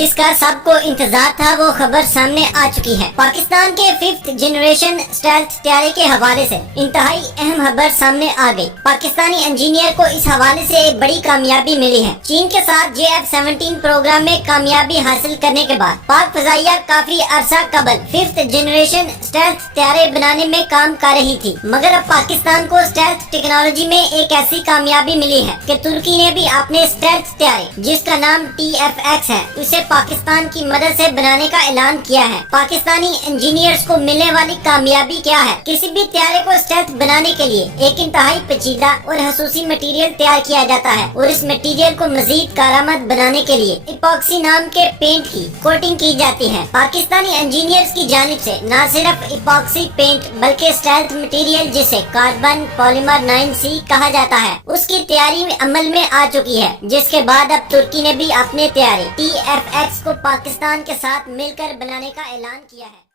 جس کا سب کو انتظار تھا وہ خبر سامنے آ چکی ہے۔ پاکستان کے 5th جنریشن اسٹیلتھ طیارے کے حوالے سے انتہائی اہم خبر سامنے آ گئی۔ پاکستانی انجینئر کو اس حوالے سے ایک بڑی کامیابی ملی ہے۔ چین کے ساتھ JF-17 پروگرام میں کامیابی حاصل کرنے کے بعد پاک فضائیہ کافی عرصہ قبل 5th جنریشن اسٹیلتھ طیارے بنانے میں کام کر رہی تھی، مگر اب پاکستان کو اسٹیلتھ ٹیکنالوجی میں ایک ایسی کامیابی ملی ہے کہ ترکی نے بھی اپنے اسٹیلتھ طیارے جس کا نام TFX ہے اسے پاکستان کی مدد سے بنانے کا اعلان کیا ہے۔ پاکستانی انجینئرز کو ملنے والی کامیابی کیا ہے؟ کسی بھی طیارے کو اسٹیلتھ بنانے کے لیے ایک انتہائی پیچیدہ اور خصوصی مٹیریل تیار کیا جاتا ہے، اور اس مٹیریل کو مزید کارآمد بنانے کے لیے ایپاکسی نام کے پینٹ کی کوٹنگ کی جاتی ہے۔ پاکستانی انجینئرز کی جانب سے نہ صرف ایپاکسی پینٹ بلکہ اسٹیلتھ مٹیریل جسے کاربن پولیمر 9C کہا جاتا ہے اس کی تیاری عمل میں آ چکی ہے، جس کے بعد اب ترکی نے بھی اپنے طیارے TFX کو پاکستان کے ساتھ مل کر بنانے کا اعلان کیا ہے۔